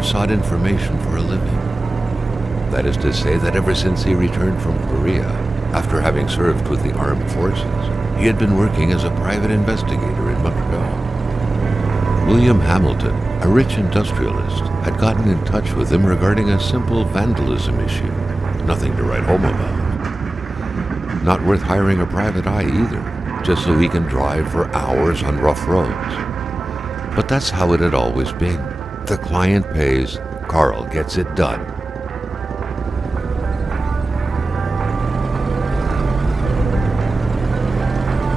Faubert sought information for a living. That is to say that ever since he returned from Korea, after having served with the armed forces, he had been working as a private investigator in Montreal. William Hamilton, a rich industrialist, had gotten in touch with him regarding a simple vandalism issue. Nothing to write home about. Not worth hiring a private eye either, just so he can drive for hours on rough roads. But that's how it had always been. The client pays, Carl gets it done.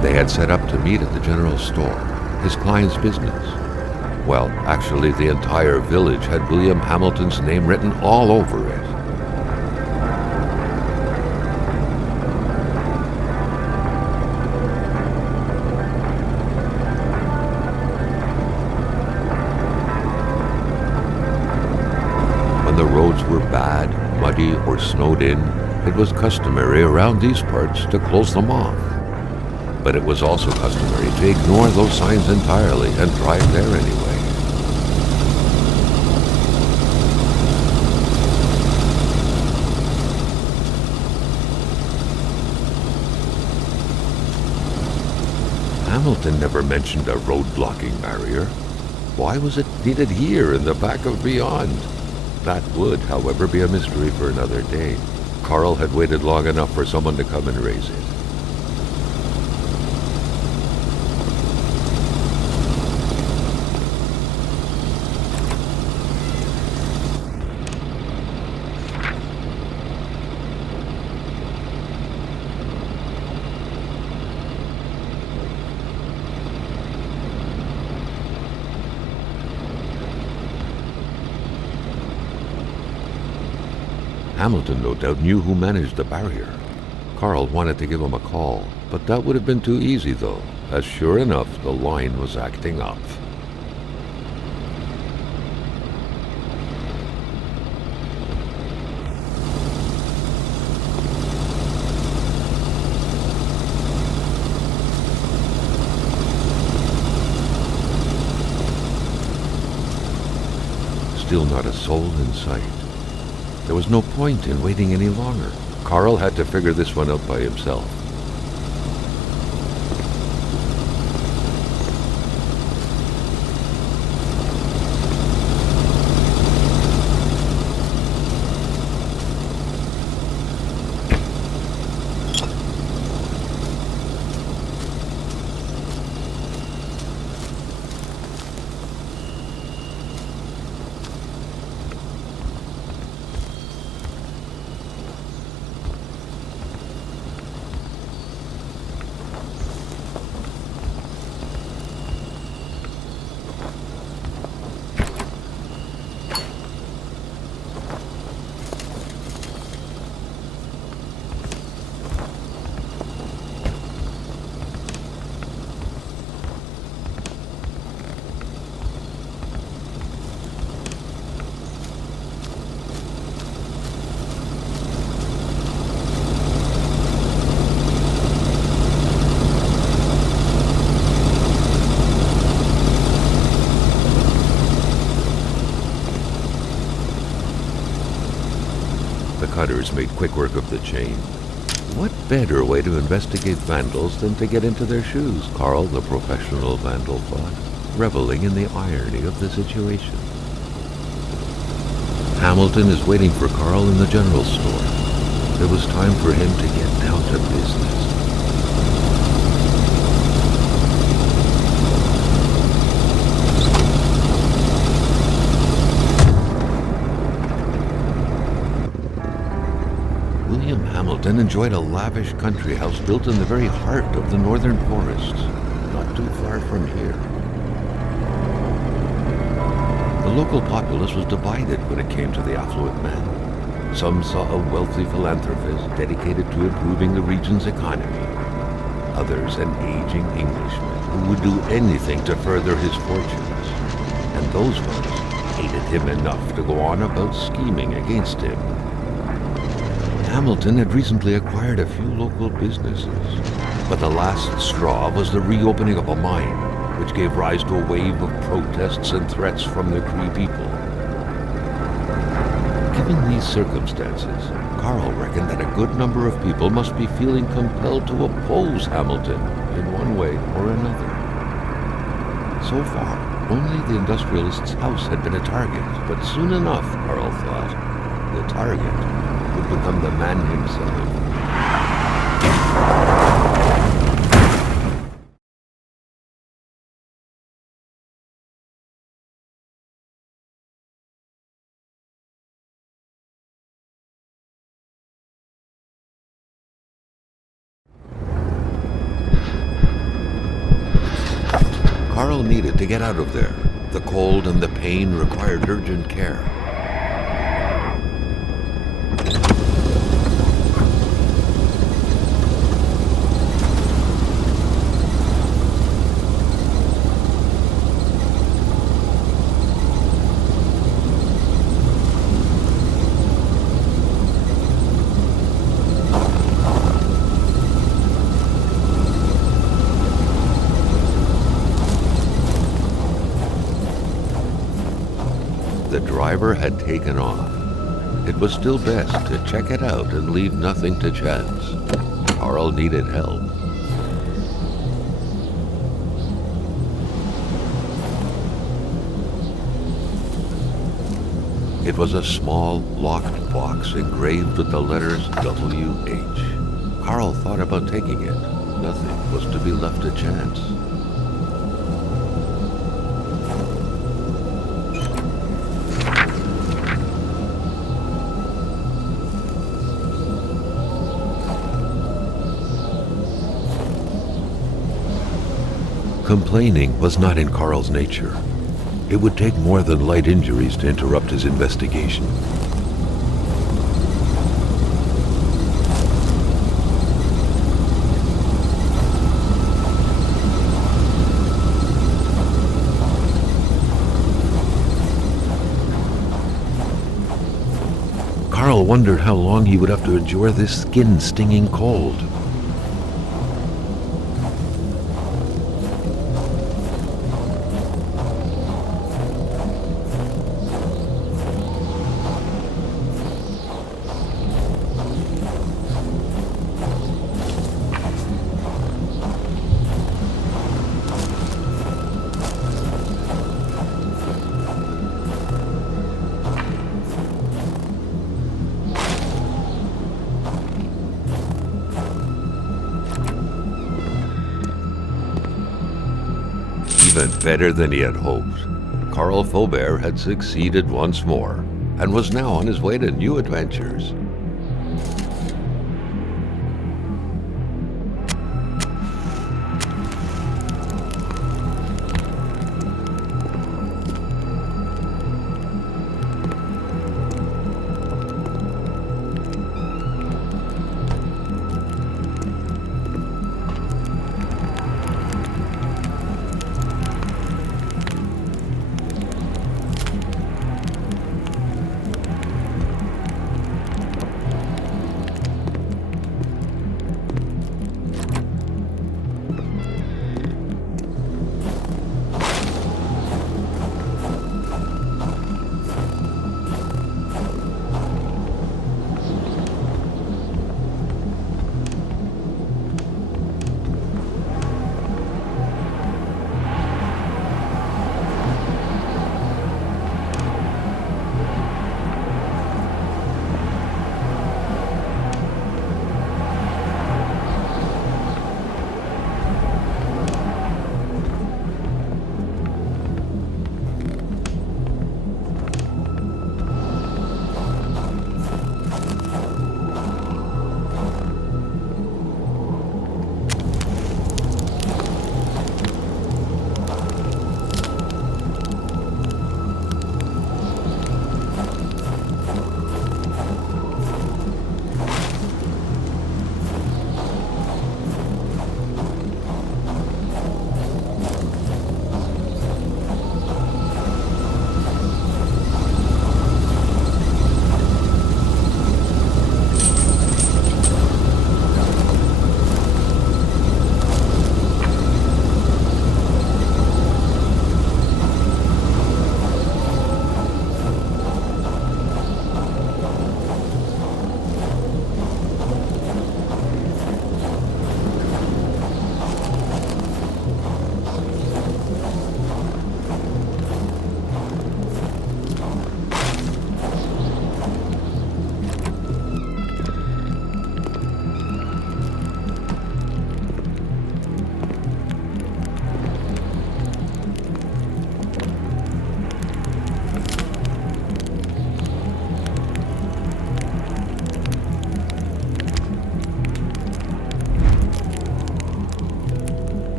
They had set up to meet at the general store, his client's business. Well, actually, the entire village had William Hamilton's name written all over it. When the roads were bad, muddy, or snowed in, it was customary around these parts to close them off. But it was also customary to ignore those signs entirely and drive there anyway. Hamilton never mentioned a road-blocking barrier. Why was it needed here in the back of Beyond? That would, however, be a mystery for another day. Carl had waited long enough for someone to come and raise it. Hamilton no doubt knew who managed the barrier. Carl wanted to give him a call, but that would have been too easy though, as sure enough the line was acting up. Still not a soul in sight. There was no point in waiting any longer. Carl had to figure this one out by himself. Cutters made quick work of the chain. What better way to investigate vandals than to get into their shoes, Carl, the professional vandal, thought, reveling in the irony of the situation. Hamilton is waiting for Carl in the general store. It was time for him to get down to business. Hamilton enjoyed a lavish country house built in the very heart of the northern forests, not too far from here. The local populace was divided when it came to the affluent man. Some saw a wealthy philanthropist dedicated to improving the region's economy. Others an aging Englishman who would do anything to further his fortunes. And those ones hated him enough to go on about scheming against him. Hamilton had recently acquired a few local businesses, but the last straw was the reopening of a mine, which gave rise to a wave of protests and threats from the Cree people. Given these circumstances, Carl reckoned that a good number of people must be feeling compelled to oppose Hamilton in one way or another. So far, only the industrialist's house had been a target, but soon enough, Carl thought, the target would become the man himself. Carl needed to get out of there. The cold and the pain required urgent care. The driver had taken off. It was still best to check it out and leave nothing to chance. Carl needed help. It was a small, locked box engraved with the letters W.H. Carl thought about taking it. Nothing was to be left to chance. Complaining was not in Carl's nature. It would take more than light injuries to interrupt his investigation. Carl wondered how long he would have to endure this skin-stinging cold. Even better than he had hoped. Carl Faubert had succeeded once more, and was now on his way to new adventures.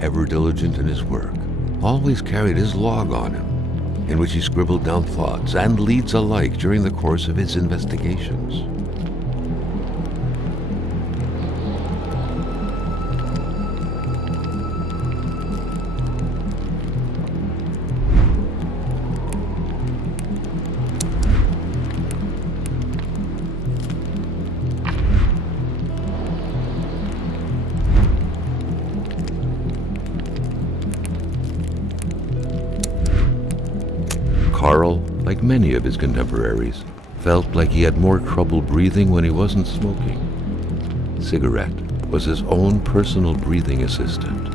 ever diligent in his work, always carried his log on him, in which he scribbled down thoughts and leads alike during the course of his investigations. Carl, like many of his contemporaries, felt like he had more trouble breathing when he wasn't smoking. Cigarette was his own personal breathing assistant.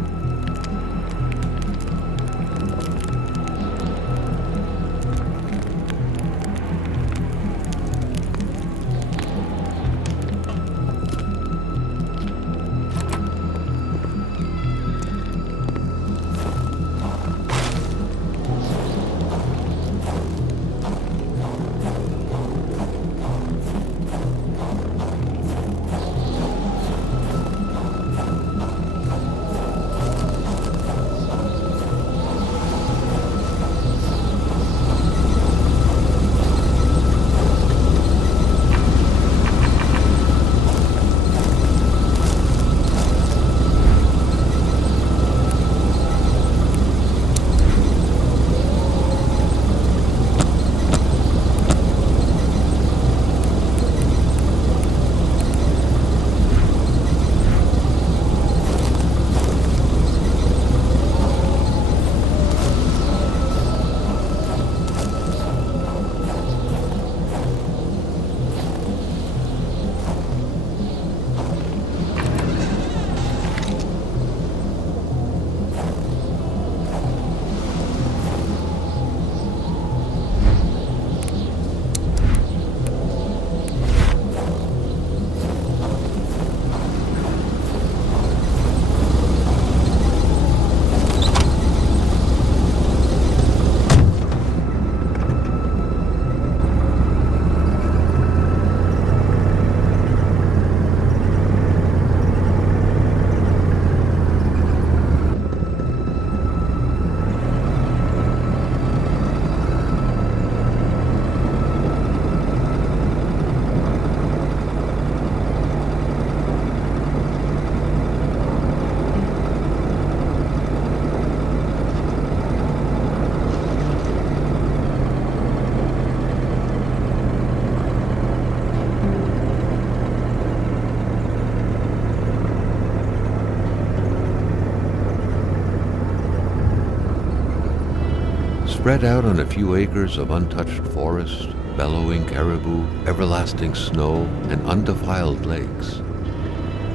Spread out on a few acres of untouched forest, bellowing caribou, everlasting snow, and undefiled lakes,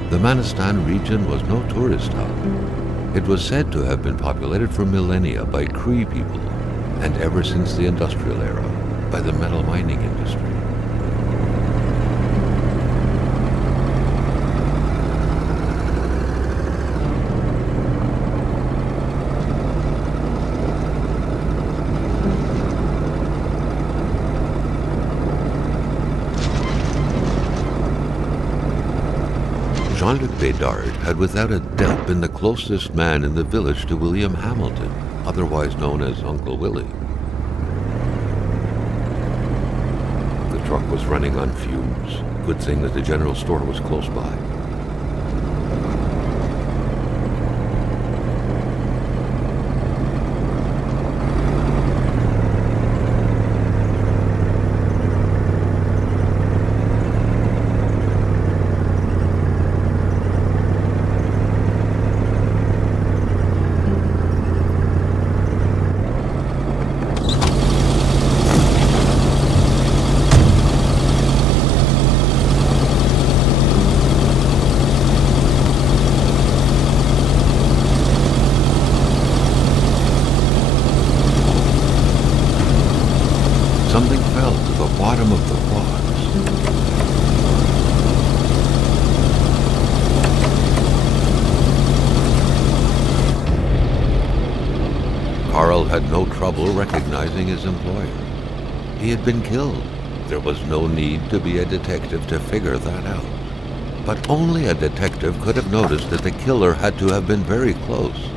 the Manistan region was no tourist hub. It was said to have been populated for millennia by Cree people, and ever since the industrial era, by the metal mining industry. Jean-Luc Bédard had without a doubt been the closest man in the village to William Hamilton, otherwise known as Uncle Willie. The truck was running on fumes. Good thing that the general store was close by. Something fell to the bottom of the box. Carl had no trouble recognizing his employer. He had been killed. There was no need to be a detective to figure that out. But only a detective could have noticed that the killer had to have been very close,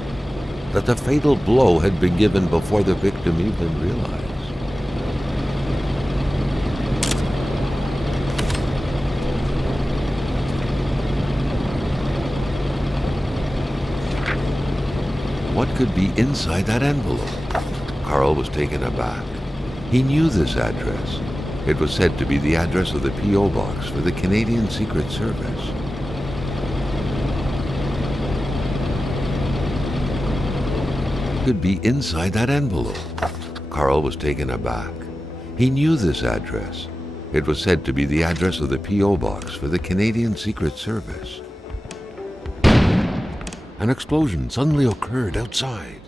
that the fatal blow had been given before the victim even realized. What could be inside that envelope? Carl was taken aback. He knew this address. It was said to be the address of the P.O. box for the Canadian Secret Service. Could be inside that envelope. Carl was taken aback. He knew this address. It was said to be the address of the P.O. box for the Canadian Secret Service. An explosion suddenly occurred outside.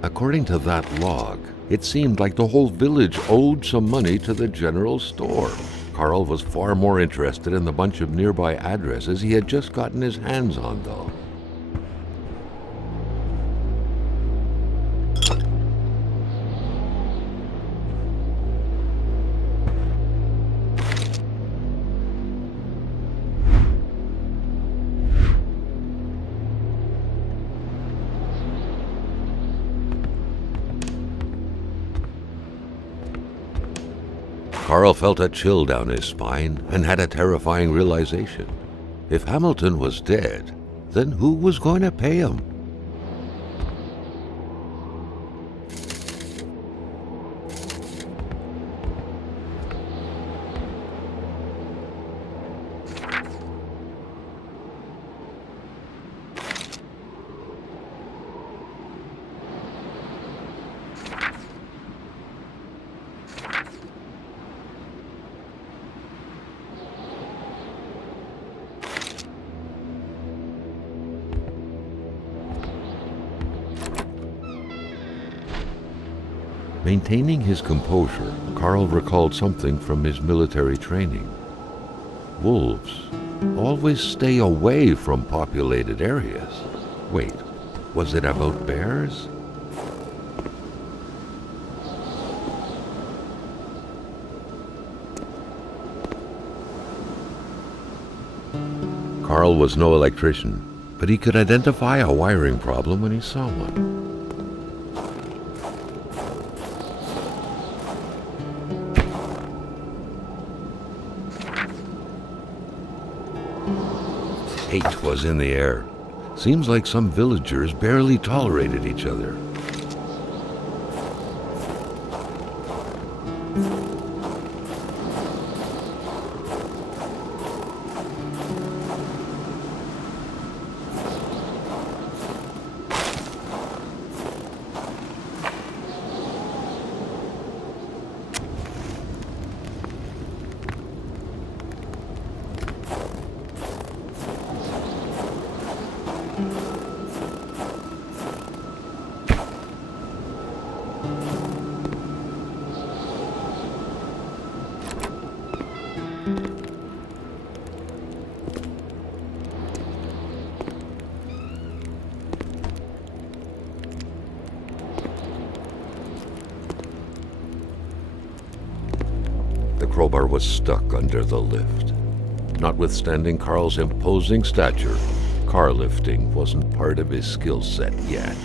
According to that log, it seemed like the whole village owed some money to the general store. Carl was far more interested in the bunch of nearby addresses he had just gotten his hands on, though. Carl felt a chill down his spine and had a terrifying realization. If Hamilton was dead, then who was going to pay him? Maintaining his composure, Carl recalled something from his military training. Wolves always stay away from populated areas. Wait, was it about bears? Carl was no electrician, but he could identify a wiring problem when he saw one. Hate was in the air. Seems like some villagers barely tolerated each other. The crowbar was stuck under the lift. Notwithstanding Carl's imposing stature, car lifting wasn't part of his skill set yet.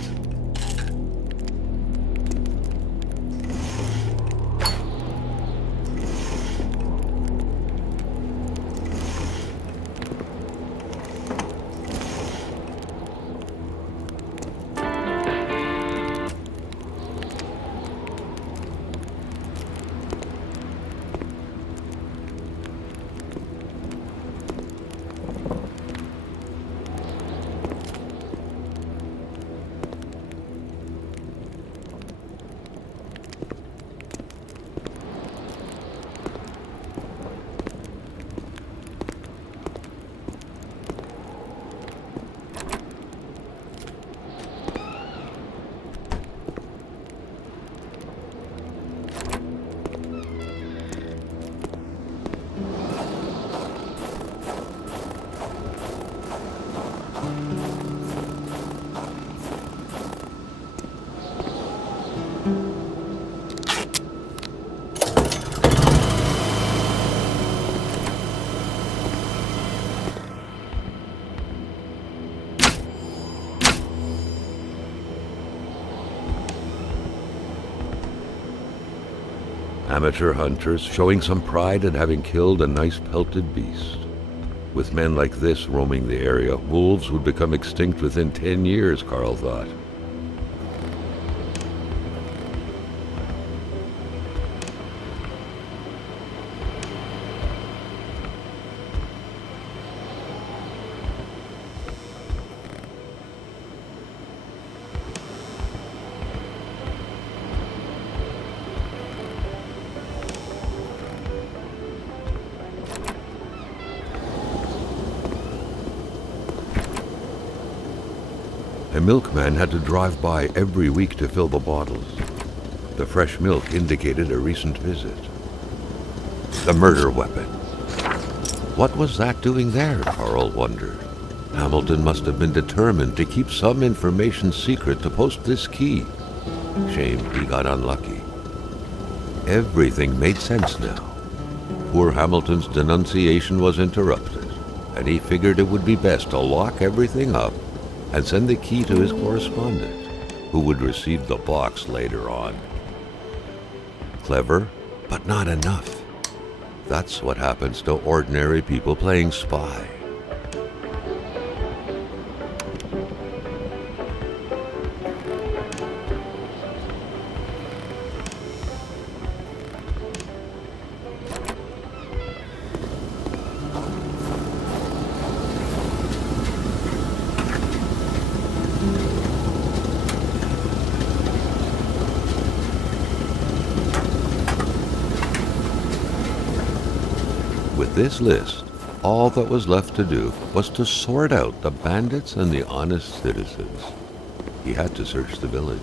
Amateur hunters showing some pride in having killed a nice pelted beast. With men like this roaming the area, wolves would become extinct within 10 years, Carl thought. A milkman had to drive by every week to fill the bottles. The fresh milk indicated a recent visit. The murder weapon. What was that doing there, Carl wondered. Hamilton must have been determined to keep some information secret to post this key. Shame he got unlucky. Everything made sense now. Poor Hamilton's denunciation was interrupted, and he figured it would be best to lock everything up and send the key to his correspondent, who would receive the box later on. Clever, but not enough. That's what happens to ordinary people playing spy. With this list, all that was left to do was to sort out the bandits and the honest citizens. He had to search the village.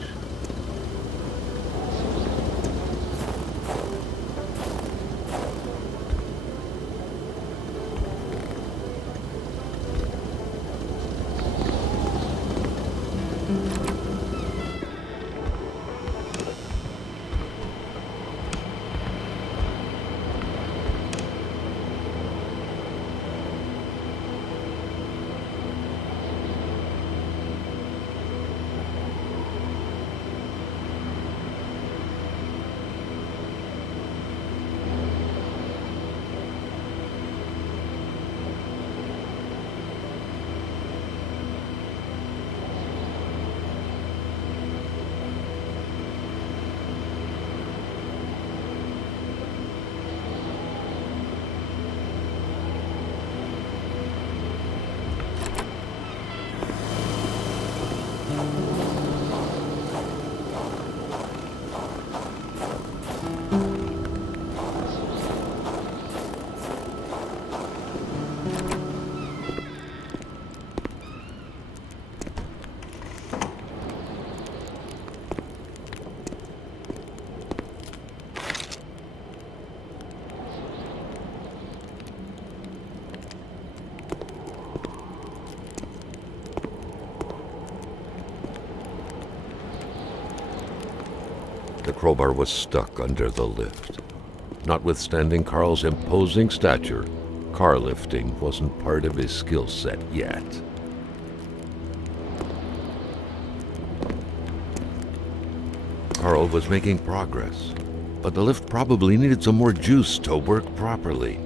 The crowbar was stuck under the lift. Notwithstanding Carl's imposing stature, car lifting wasn't part of his skill set yet. Carl was making progress, but the lift probably needed some more juice to work properly.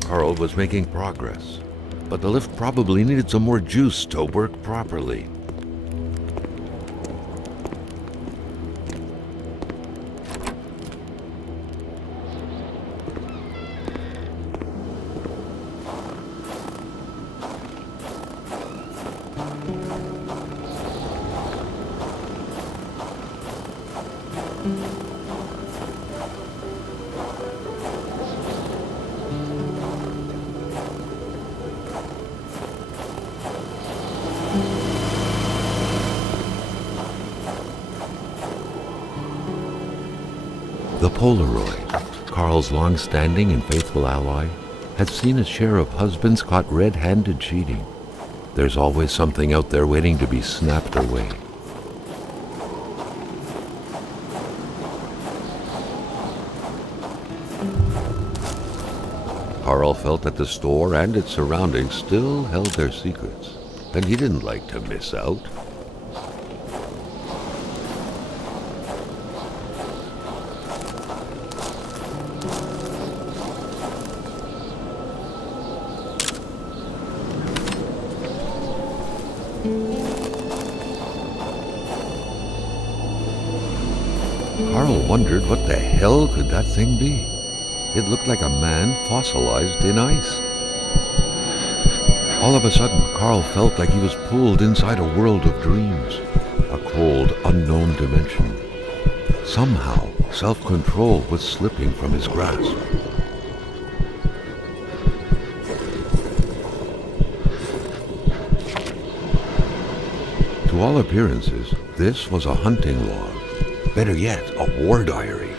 Carl was making progress, but the lift probably needed some more juice to work properly. The Polaroid, Carl's long-standing and faithful ally, had seen its share of husbands caught red-handed cheating. There's always something out there waiting to be snapped away. Carl felt that the store and its surroundings still held their secrets, and he didn't like to miss out. Carl wondered what the hell could that thing be. It looked like a man fossilized in ice. All of a sudden, Carl felt like he was pulled inside a world of dreams, a cold, unknown dimension. Somehow, self-control was slipping from his grasp. To all appearances, this was a hunting log. Better yet, a war diary.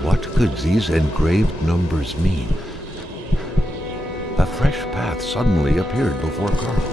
What could these engraved numbers mean? A fresh path suddenly appeared before Carl.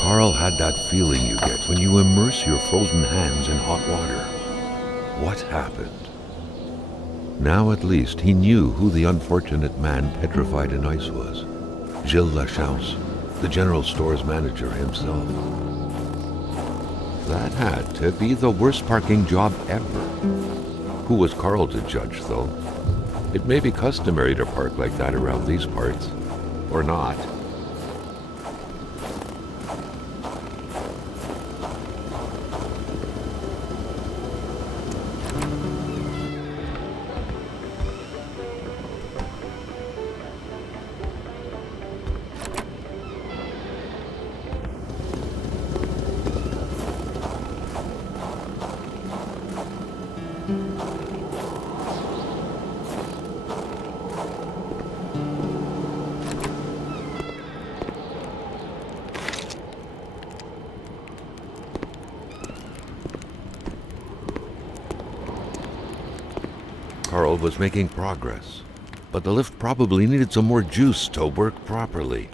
Carl had that feeling you get when you immerse your frozen hands in hot water. What happened? Now at least he knew who the unfortunate man petrified in ice was. Gilles Lachance, the general store's manager himself. That had to be the worst parking job ever. Who was Carl to judge, though? It may be customary to park like that around these parts, or not. Carl was making progress, but the lift probably needed some more juice to work properly.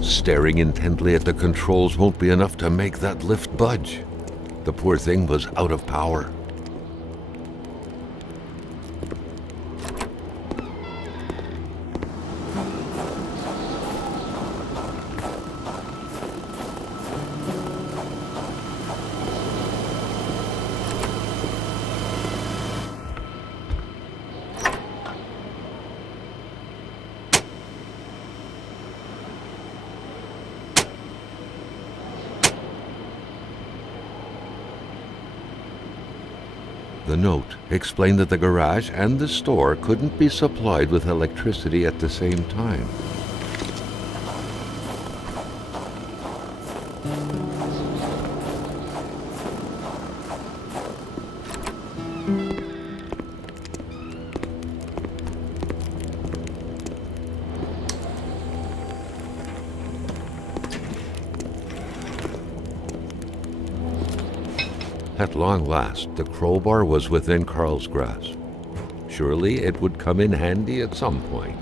Staring intently at the controls won't be enough to make that lift budge. The poor thing was out of power. The note explained that the garage and the store couldn't be supplied with electricity at the same time. At long last, the crowbar was within Carl's grasp. Surely it would come in handy at some point.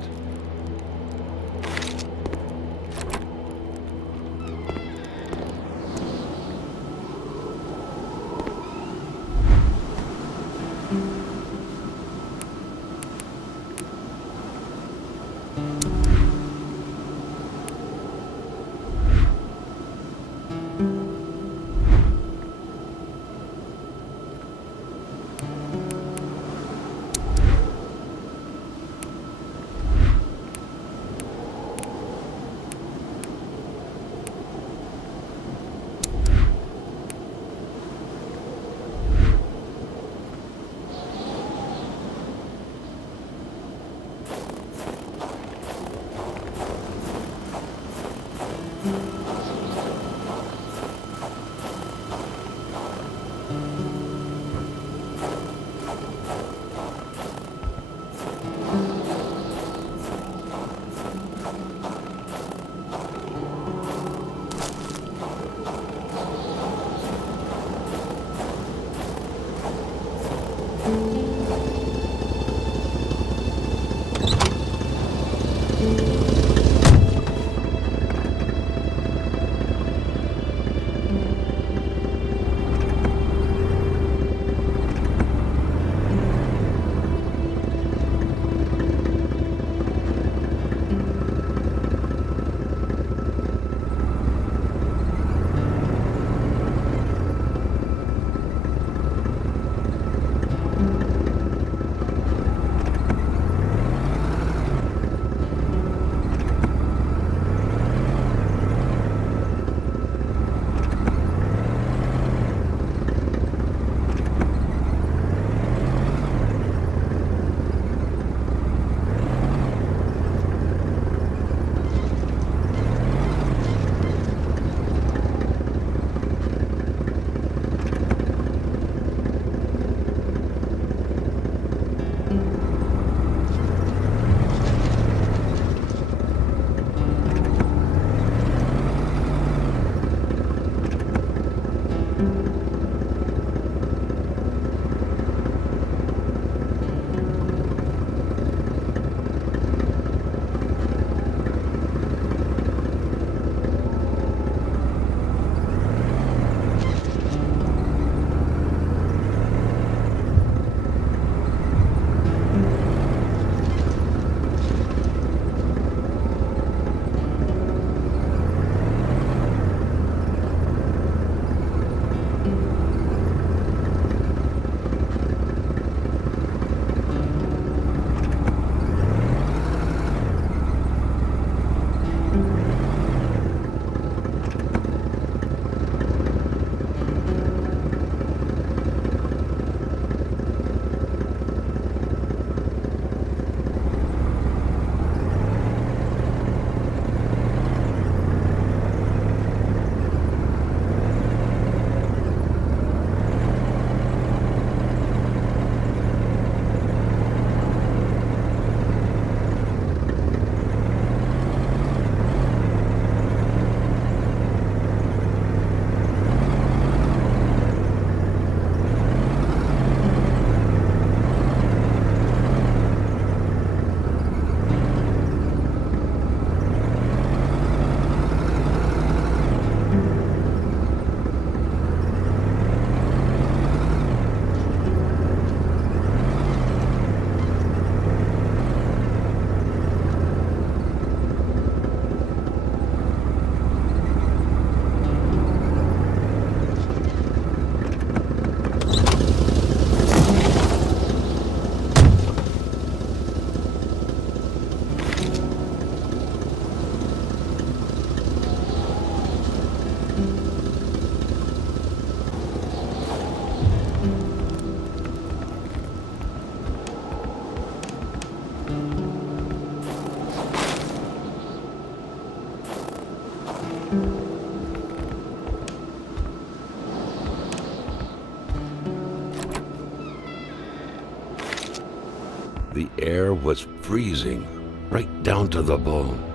The air was freezing, right down to the bone.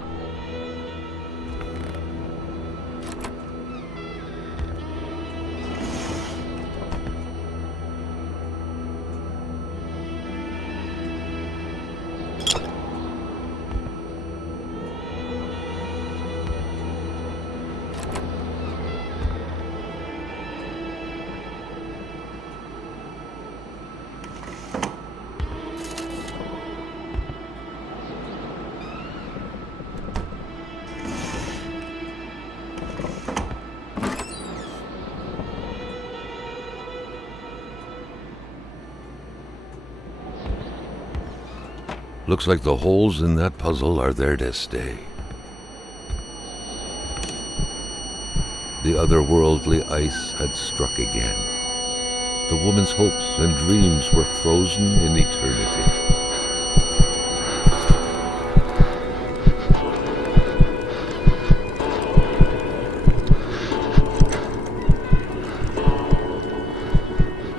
Looks like the holes in that puzzle are there to stay. The otherworldly ice had struck again. The woman's hopes and dreams were frozen in eternity.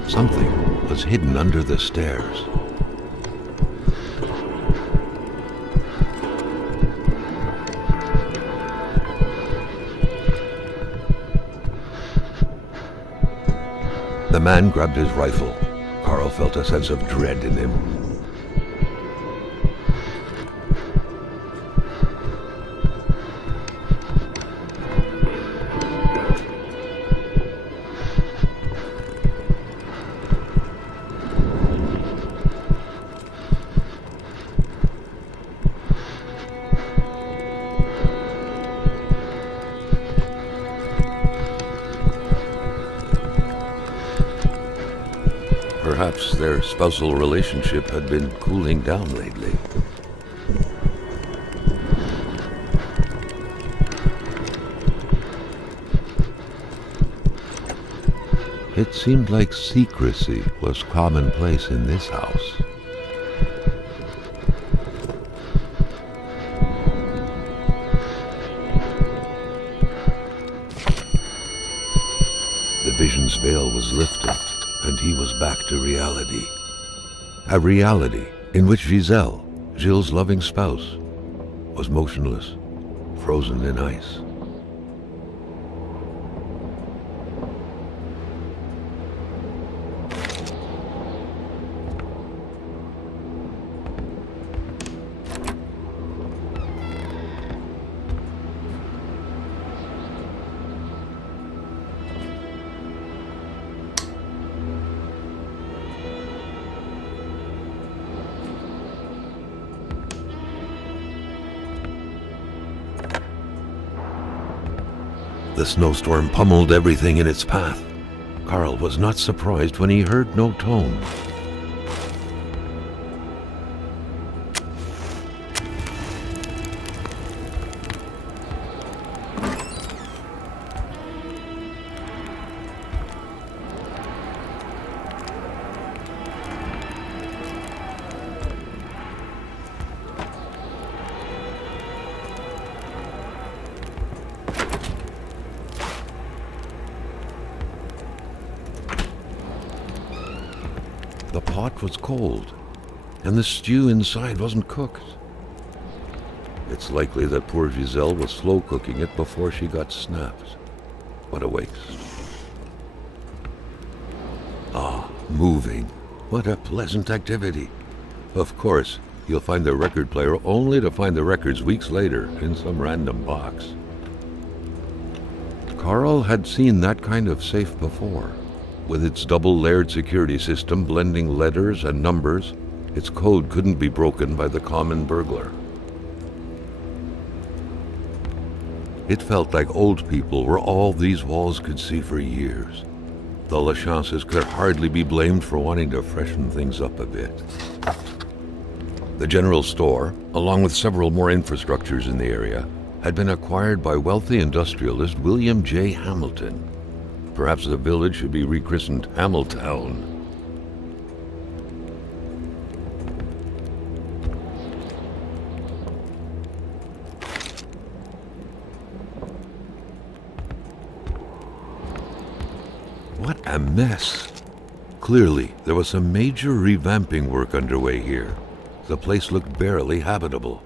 Something was hidden under the stairs. The man grabbed his rifle. Carl felt a sense of dread in him. Perhaps their spousal relationship had been cooling down lately. It seemed like secrecy was commonplace in this house. The vision's veil was lifted, and he was back to reality. A reality in which Giselle, Gilles' loving spouse, was motionless, frozen in ice. The snowstorm pummeled everything in its path. Carl was not surprised when he heard no tone. The pot was cold, and the stew inside wasn't cooked. It's likely that poor Giselle was slow cooking it before she got snapped. What a waste. Ah, moving. What a pleasant activity. Of course, you'll find the record player only to find the records weeks later in some random box. Carl had seen that kind of safe before. With its double-layered security system blending letters and numbers, its code couldn't be broken by the common burglar. It felt like old people were all these walls could see for years. The Lachances could hardly be blamed for wanting to freshen things up a bit. The general store, along with several more infrastructures in the area, had been acquired by wealthy industrialist William J. Hamilton. Perhaps the village should be rechristened Hamiltown. What a mess! Clearly, there was some major revamping work underway here. the place looked barely habitable.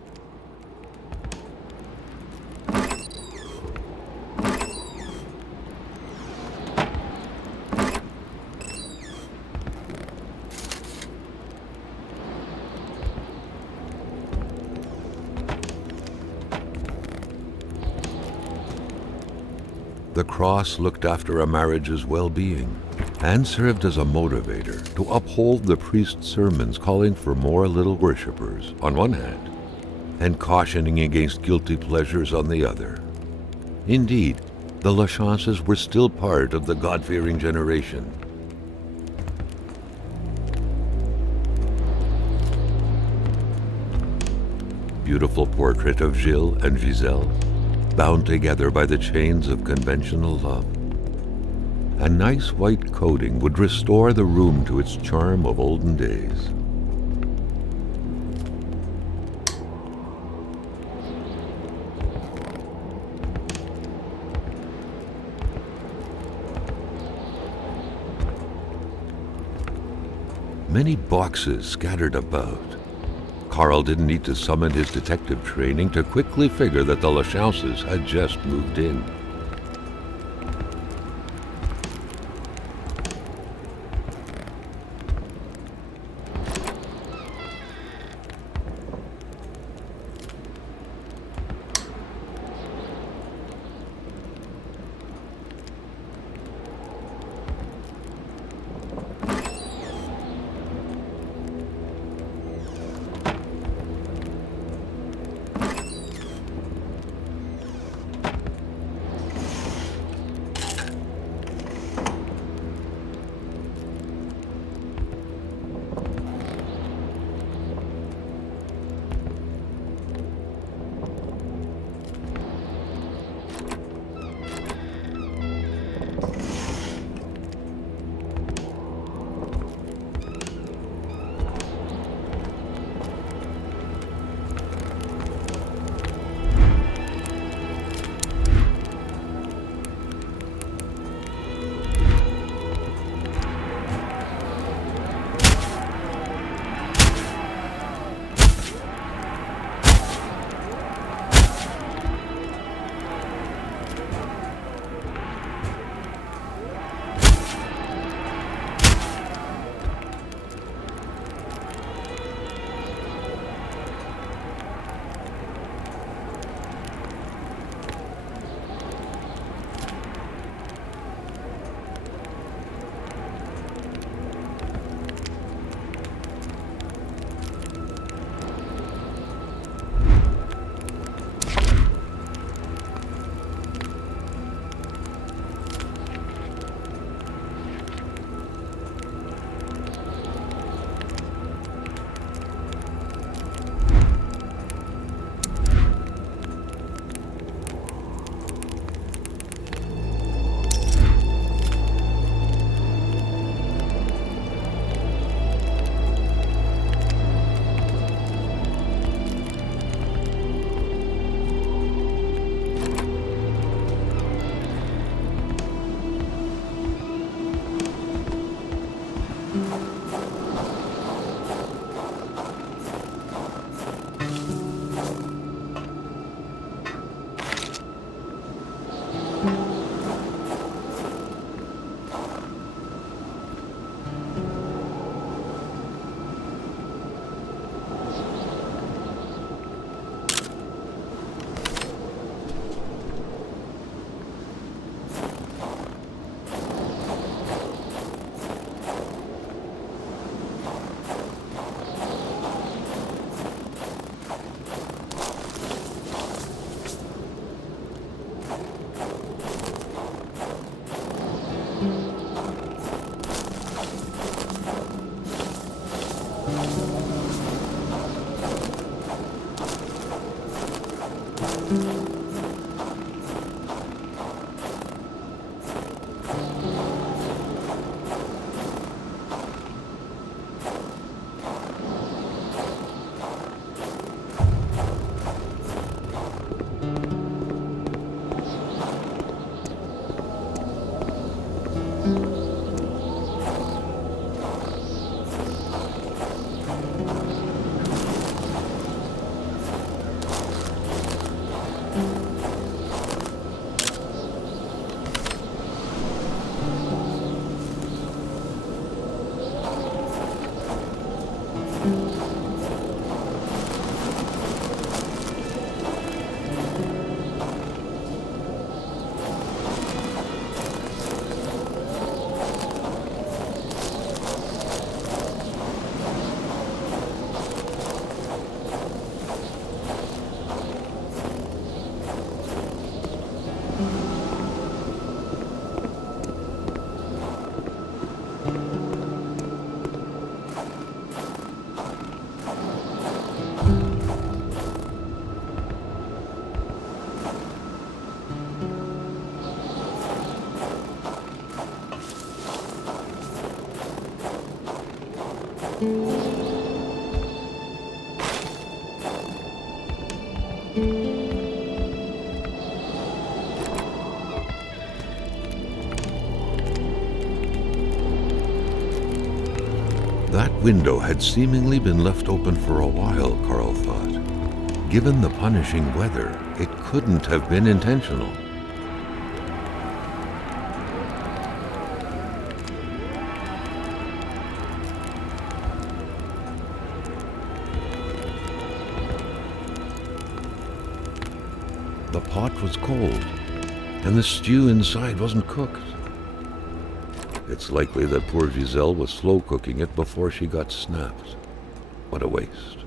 The cross looked after a marriage's well-being and served as a motivator to uphold the priest's sermons calling for more little worshippers on one hand and cautioning against guilty pleasures on the other. Indeed, the Lachances were still part of the God-fearing generation. Beautiful portrait of Gilles and Giselle, bound together by the chains of conventional love. A nice white coating would restore the room to its charm of olden days. Many boxes scattered about. Carl didn't need to summon his detective training to quickly figure that the Lachances had just moved in. That window had seemingly been left open for a while, Carl thought. Given the punishing weather, it couldn't have been intentional. The pot was cold, and the stew inside wasn't cooked. It's likely that poor Giselle was slow cooking it before she got snapped. What a waste.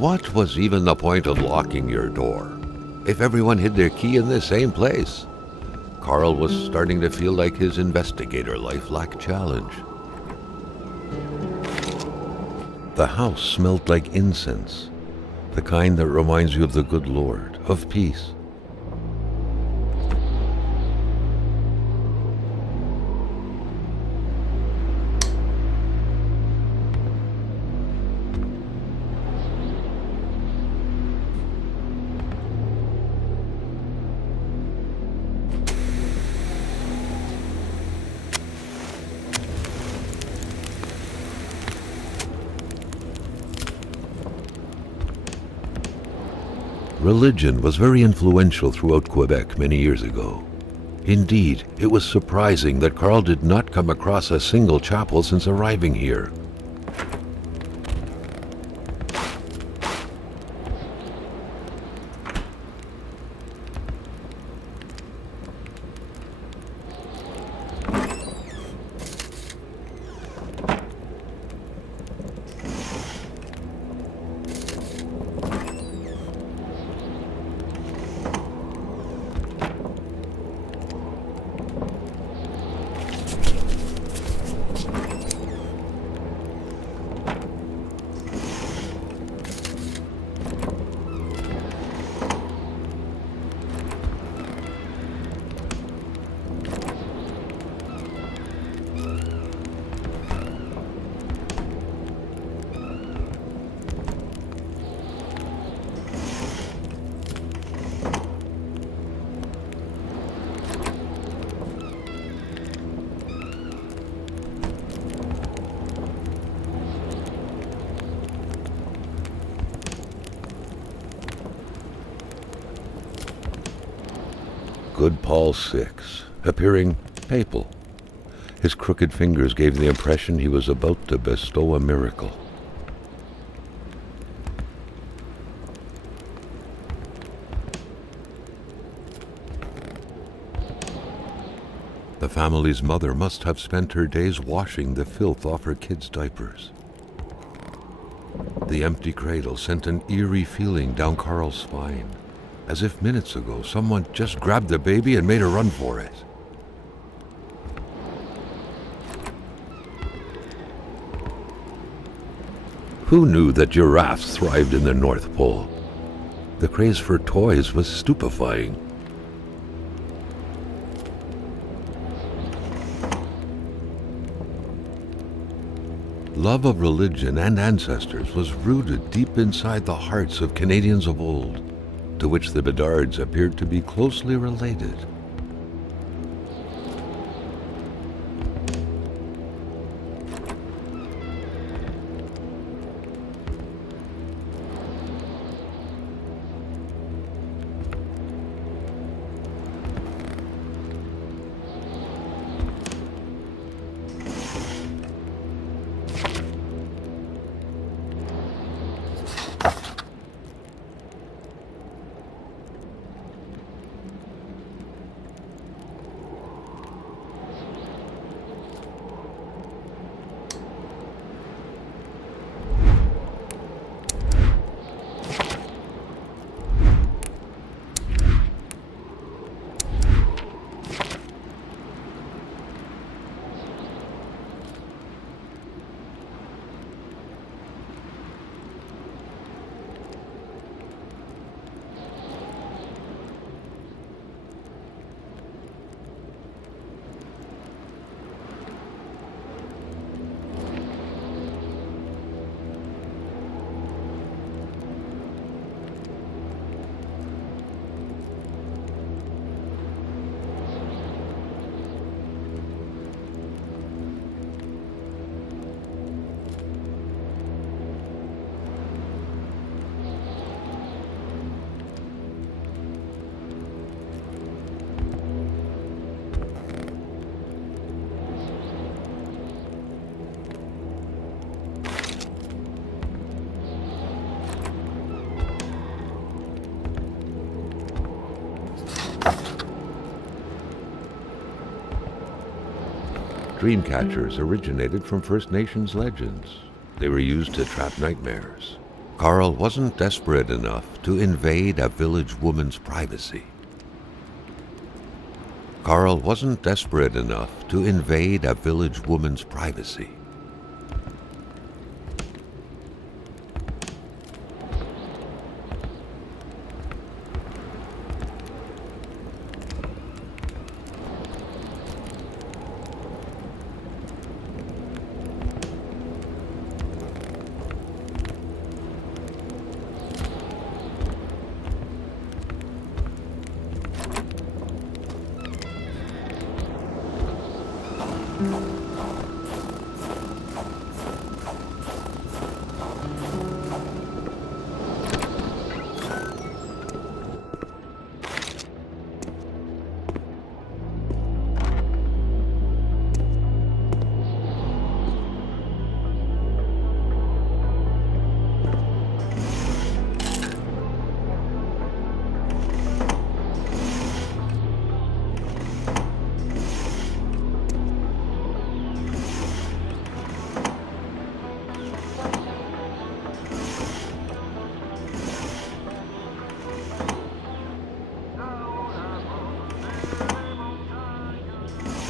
What was even the point of locking your door if everyone hid their key in the same place? Carl was starting to feel like his investigator life lacked challenge. The house smelled like incense, the kind that reminds you of the good Lord, of peace. Religion was very influential throughout Quebec many years ago. Indeed, it was surprising that Carl did not come across a single chapel since arriving here. Good Paul VI, appearing papal. His crooked fingers gave the impression he was about to bestow a miracle. The family's mother must have spent her days washing the filth off her kids' diapers. The empty cradle sent an eerie feeling down Carl's spine, as if minutes ago someone just grabbed the baby and made a run for it. Who knew that giraffes thrived in the North Pole? The craze for toys was stupefying. Love of religion and ancestors was rooted deep inside the hearts of Canadians of old, to which the Bedards appeared to be closely related. Dreamcatchers originated from First Nations legends. They were used to trap nightmares. Carl wasn't desperate enough to invade a village woman's privacy. Carl wasn't desperate enough to invade a village woman's privacy.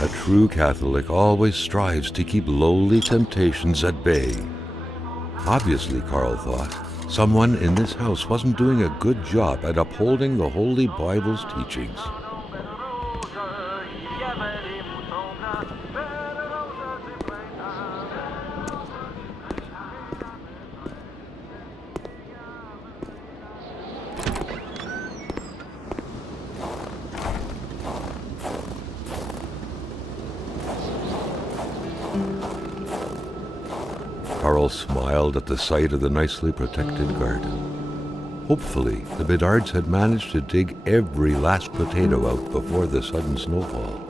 A true Catholic always strives to keep lowly temptations at bay. Obviously, Carl thought, someone in this house wasn't doing a good job at upholding the Holy Bible's teachings. Carl smiled at the sight of the nicely protected garden. Hopefully, the Bedards had managed to dig every last potato out before the sudden snowfall.